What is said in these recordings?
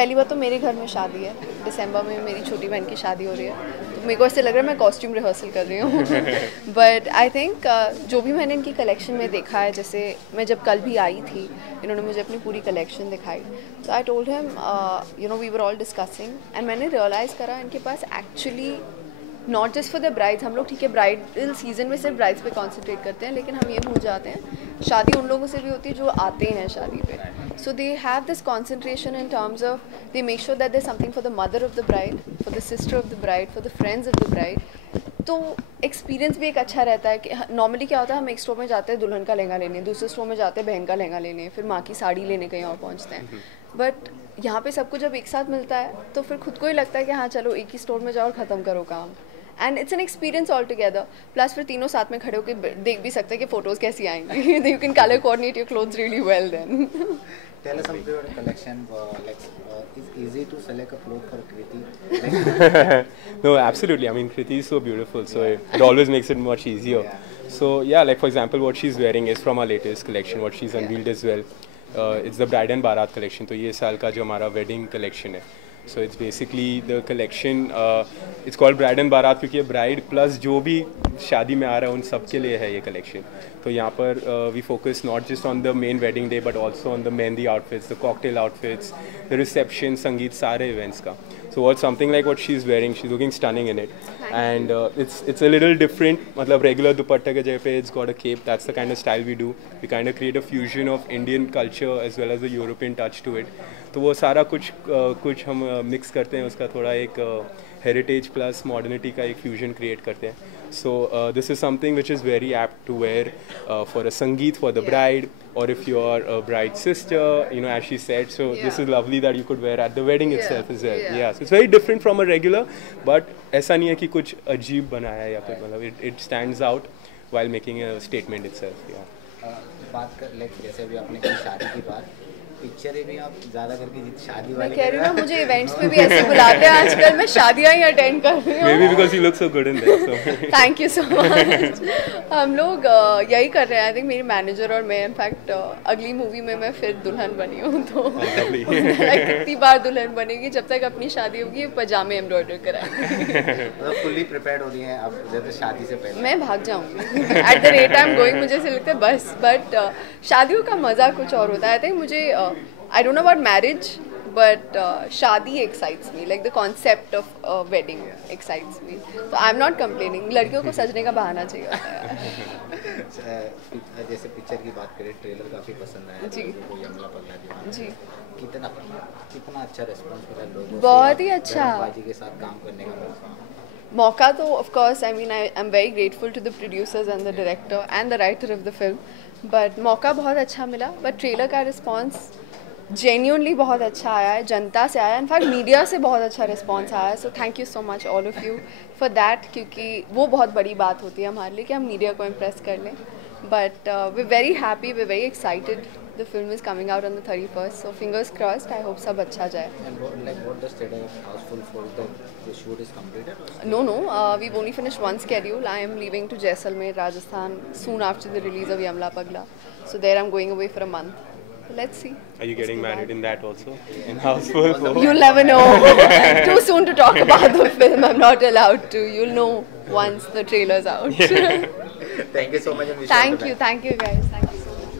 पहली बात तो मेरे घर में शादी है, दिसंबर में मेरी छोटी बहन की शादी हो रही है, तो मेरे को ऐसे लग रहा है मैं कॉस्ट्यूम रिहर्सल कर रही हूँ। बट आई थिंक जो भी मैंने इनकी कलेक्शन में देखा है, जैसे मैं जब कल भी आई थी, इन्होंने मुझे अपनी पूरी कलेक्शन दिखाई, तो I told him, you know, we were all discussing and मैंने रियलाइज़ करा इनके पास actually not just for the brides, हम लोग ठीक है ब्राइडल सीजन में सिर्फ ब्राइड्स पे कॉन्सेंट्रेट करते हैं, लेकिन हम ये भूल जाते हैं शादी उन लोगों से भी होती है जो आते हैं शादी पे. So they have this concentration in terms of they make sure that there something for the mother of the bride, for the sister of the bride, for the friends of the bride. तो experience भी एक अच्छा रहता है कि normally क्या होता है, हम एक स्टोर में जाते हैं दुल्हन का लहंगा लेने, दूसरे स्टोर में जाते हैं बहन का लहंगा लेने, फिर माँ की साड़ी लेने कहीं और पहुँचते हैं. बट यहाँ पे सबको जब एक साथ मिलता है तो फिर खुद को ही लगता है कि हाँ चलो एक ही स्टोर में जाओ और ख़त्म करो काम. And it's an experience all together. Plus फिर तीनों साथ में खड़े होकर देख भी सकते हैं कि फ़ोटोज़ कैसी आएंगी. You can colour coordinate your clothes really well then. Tell us about your collection. It's easy to select a cloth for Kriti. No, absolutely. I mean, Kriti is so beautiful, so it always makes it much easier. So yeah, like for example, what she's wearing is from our latest collection. What she's unveiled as well. It's the Bride and Barat collection. तो ये साल का जो हमारा wedding collection है. So it's basically the collection. It's called Bride and Barat क्योंकि bride plus जो भी शादी में आ रहा है उन सब के लिए है ये collection. तो यहाँ पर we focus not just on the main wedding day but also on the mehndi outfits, the cocktail outfits, the reception, संगीत, सारे events का. So what's something like what she's wearing? She's looking stunning in it, and it's a little different. मतलब regular दुपट्टा के जगह पे it's got a cape. That's the kind of style we do. We kind of create a fusion of Indian culture as well as the European touch to it. तो वो सारा कुछ हम mix करते हैं, उसका थोड़ा एक हेरिटेज प्लस मॉडर्निटी का एक फ्यूजन क्रिएट करते हैं. So this is something which is very apt to wear for a Sangeet for the bride, or if you are a bride's sister, you know, as she said. So this is lovely that you could wear at the wedding itself as well. Yeah, so it's very different from a regular, but ऐसा नहीं है कि कुछ अजीब बनाया है या कुछ, मतलब it stands out while making a statement itself. Yeah. बात कर ले, जैसे भी आपने की शादी की बात, पिक्चरें भी आप ज़्यादा करके शादी वाली मैं कह रही हूँ ना, मुझे इवेंट्स पे भी ऐसे बुलाते हैं आजकल, मैं शादियाँ ही अटेंड कर रही हूँ. Maybe because you look so good in there. So. Thank you so much. हम लोग यही कर रहे हैं. आई थिंक मेरी मैनेजर और मैं इनफैक्ट अगली मूवी में मैं फिर दुल्हन बनी हूँ, तो कितनी बार दुल्हन बनेगी, जब तक अपनी शादी होगी पजामे एम्ब्रॉयडर कराएंगे. मतलब फुल्ली प्रिपेयर्ड हो रही हैं आप जैसे शादी से पहले? मैं भाग जाऊँगी at the rate I am going. मुझे ऐसे लगता है बस. बट शादियों का मज़ा कुछ और होता है. आई थिंक मुझे I don't know about marriage, but शादी excites me. Like the concept of wedding excites me. So I'm not complaining. लड़कियों को सजने का बहाना चाहिए होता है. जैसे पिक्चर की बात करें, ट्रेलर काफ़ी पसंद आया जी. यमला पगला दीवाना जी. कितना अच्छा रिस्पॉन्स मिला लोगों से, बहुत ही अच्छा. बाजी के साथ काम करने का मौका तो of course, I mean, I'm very grateful to the producers and the director and the writer of the film. But मौका बहुत अच्छा मिला. But ट्रेलर का रिस्पॉन्स जेन्युइनली बहुत अच्छा आया है, जनता से आया, इनफैक्ट मीडिया से बहुत अच्छा रिस्पांस आया है. So thank you so much all of you for that, क्योंकि वो बहुत बड़ी बात होती है हमारे लिए कि हम मीडिया को इम्प्रेस कर लें. But we very happy, we very excited. The film is coming out on the 31st, so fingers crossed. I hope सब अच्छा जाए. No, we've only finished one schedule. I am leaving to Jaisalmer, Rajasthan soon after the release of Yamla Pagla. So there I'm going away for a month. Let's see. Are you getting married in that also? In Houseful? You'll never know. Too soon to talk about the film. I'm not allowed to. You'll know once the trailer's out. Thank you so much. Thank you guys. Thank you so much.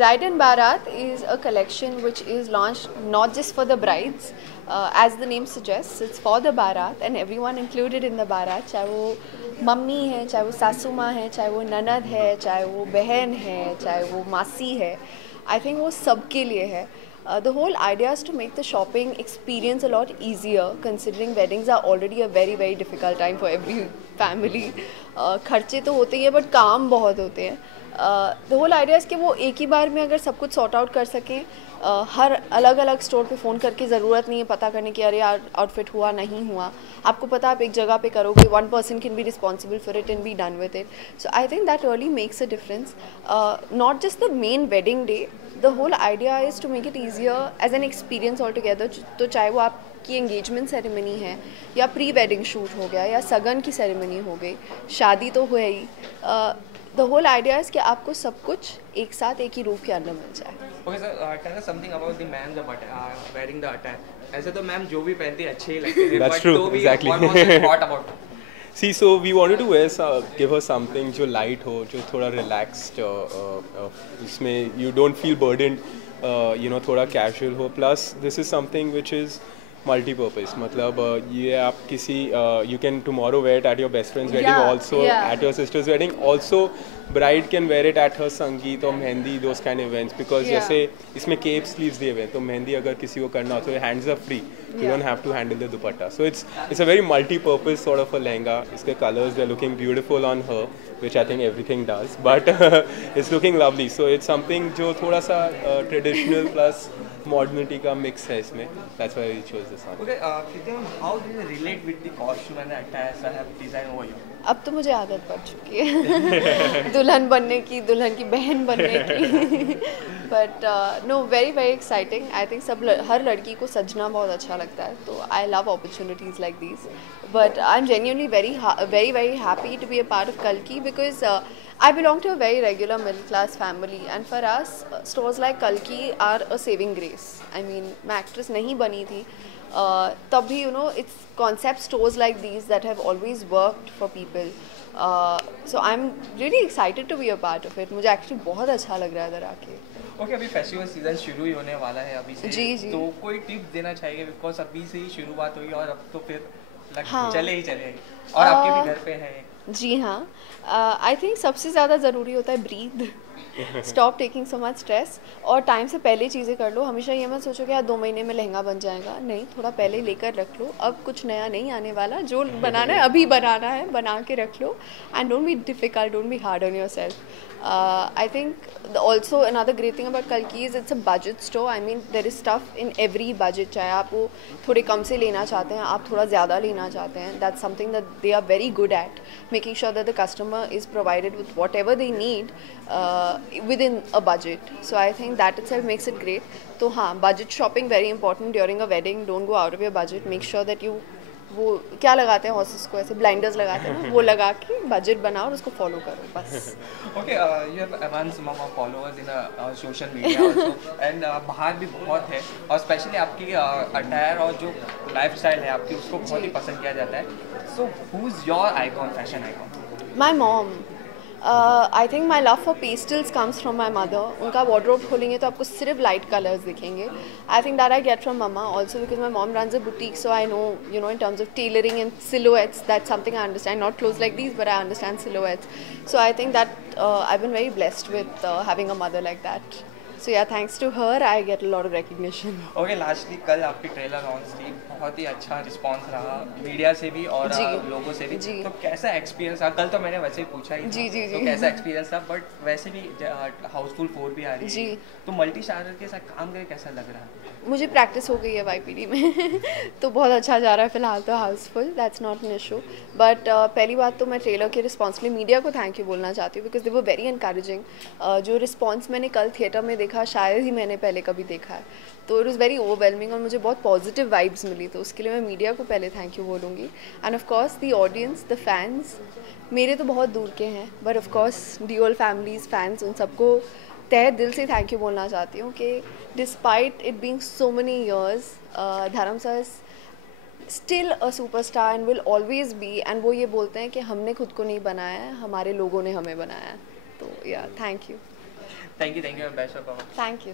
Bride and Barat is a collection which is launched not just for the brides, as the name suggests, it's for the Barat and everyone included in the Barat, चाहे वो mummy है, चाहे वो सासू माँ है, चाहे वो ननद है, चाहे वो बहन है, चाहे वो मासी है. आई थिंक वो सबके लिए है. The whole idea is to make the shopping experience a lot easier, considering weddings are already a very very difficult time for every family. खर्चे तो होते ही है बट काम बहुत होते हैं. द होल आइडिया कि वो एक ही बार में अगर सब कुछ सॉर्ट आउट कर सकें, हर अलग अलग स्टोर पे फ़ोन करके ज़रूरत नहीं है पता करने की अरे यार आउटफिट हुआ नहीं हुआ. आपको पता आप एक जगह पे करोगे, one person can be responsible for it and be done with it. So I think that really makes a difference. Not just the main wedding day, the whole idea is to make it easier as an experience all together. तो चाहे वो आपकी engagement ceremony है या pre wedding shoot हो गया या सगन की सेरेमनी हो गई, शादी तो हुए ही. द होल आइडिया इज़ कि आपको सब कुछ एक साथ एक ही रूफ के अंदर मिल जाए. Okay sir, tell us something about the ma'am जब वेयरिंग द अटायर. ऐसे तो मैम जो भी पहनती है अच्छे ही लगते हैं. That's true, exactly. What was your thought about it? See, so we wanted to wear give her something जो light हो, जो थोड़ा relaxed, इसमें you don't feel burdened, थोड़ा casual हो. Plus this is something which is multi-purpose. मतलब ये आप किसी you can tomorrow wear it at your best friend's wedding, also at your sister's wedding. Also bride can wear it at her संगीत और mehndi, those kind of events, because जैसे इसमें cape sleeves दिए हुए हैं तो मेहंदी अगर किसी को करना हो तो hands are free. You don't have to handle the dupatta. So it's a very multi-purpose sort of a lehenga. इसके colors they're looking beautiful on her, which I think everything does, but it's looking lovely. So it's something जो थोड़ा सा traditional plus modernity का mix है इसमें. That's why we chose this one. Okay, Kriti ma'am, how do you relate with the costume and the attires I have designed over you? अब तो मुझे आदत पड़ चुकी है दुल्हन बनने की, दुल्हन की बहन बनने की. But no, very very exciting. I think हर लड़की को सजना बहुत अच्छा लगता है, तो I love opportunities like these. But I am genuinely very very happy to be a part of Kalki because I belong to a very regular middle class family, and for us stores like Kalki are a saving grace. I mean, मैं actress नहीं बनी थी तब भी it's concept stores like these that have always worked for people. So I'm really excited to be a part of it. मुझे actually बहुत अच्छा लग रहा है इधर आके. ओके, अभी फेस्टिवल सीजन शुरू ही होने वाला है अभी से. जी. तो कोई टिप देना चाहिए, बिकॉज अभी से ही शुरुआत हुई और अब तो फिर चले ही चले, और आपके भी घर पे है. जी हाँ, आई थिंक सबसे ज़्यादा ज़रूरी होता है breathe. Stop taking so much stress, और टाइम से पहले चीज़ें कर लो. हमेशा ये मत सोचो कि यार 2 महीने में लहंगा बन जाएगा. नहीं, थोड़ा पहले लेकर रख लो. अब कुछ नया नहीं आने वाला, जो बनाना है अभी बनाना है, बना के रख लो. And don't be difficult, don't be hard on yourself. I think also another great thing about Kalki is it's a budget store. I mean, there is stuff in every budget. चाहे आप वो थोड़े कम से लेना चाहते हैं, आप थोड़ा ज़्यादा लेना चाहते हैं. That's something that they are very good at, making sure that the customer is provided with whatever they need within a budget. So I think that itself makes it great. तो हाँ, budget shopping very important during a wedding. Don't go out of your budget. Make sure that you वो क्या लगाते हैं horses को, ऐसे blinders लगाते हैं ना, वो लगा के बजट बनाओ और उसको फॉलो करो बस. Okay, you have amount of followers in social media also, and बाहर भी बहुत है, और स्पेशली आपकी अटायर और जो लाइफस्टाइल है आपकी उसको बहुत ही पसंद किया जाता है. So who is your icon, fashion icon? My mom. I think my love for pastels comes from my mother. उनका वार्डरोब खोलेंगे तो आपको सिर्फ लाइट कलर्स दिखेंगे. I think that I get from mama also because my mom runs a boutique, so I know in terms of tailoring and silhouettes, that's something I understand. Not close like these, but I understand silhouettes. So I think that I been very blessed with having a mother like that. So yeah, thanks to her, I get a lot of recognition. Okay, lastly, कल आपकी trailer launch थी, बहुत ही अच्छा response रहा media से भी और लोगों से भी. तो कैसा एक्सपीरियंस रहा? कल तो मैंने वैसे ही पूछा ही. जी. तो कैसा एक्सपीरियंस था? बट वैसे भी हाउसफुल 4 भी आ रही है जी, तो मल्टी स्टारर के साथ काम करके कैसा लग रहा है? मुझे प्रैक्टिस हो गई है YPD में तो बहुत अच्छा जा रहा है फिलहाल तो Housefull. That's not an issue. But पहली बात तो मैं ट्रेलर के रिस्पॉन्स के लिए मीडिया को थैंक यू बोलना चाहती हूँ, because they were very encouraging. जो रिस्पॉन्स मैंने कल थिएटर में देखा शायद ही मैंने पहले कभी देखा है, तो इट वॉज़ वेरी ओवरवेलमिंग और मुझे बहुत पॉजिटिव वाइब्स मिली. तो उसके लिए मैं मीडिया को पहले थैंक यू बोलूँगी. End of course the audience, the fans, मेरे तो बहुत दूर के हैं, but of course dual families, fans, उन सबको तहे दिल से थैंक यू बोलना चाहती हूँ कि despite it being so many years, Dharam sir still a superstar and will always be. And वो ये बोलते हैं कि हमने खुद को नहीं बनाया है, हमारे लोगों ने हमें बनाया है. तो या thank you. Thank you. Best of luck. Thank you.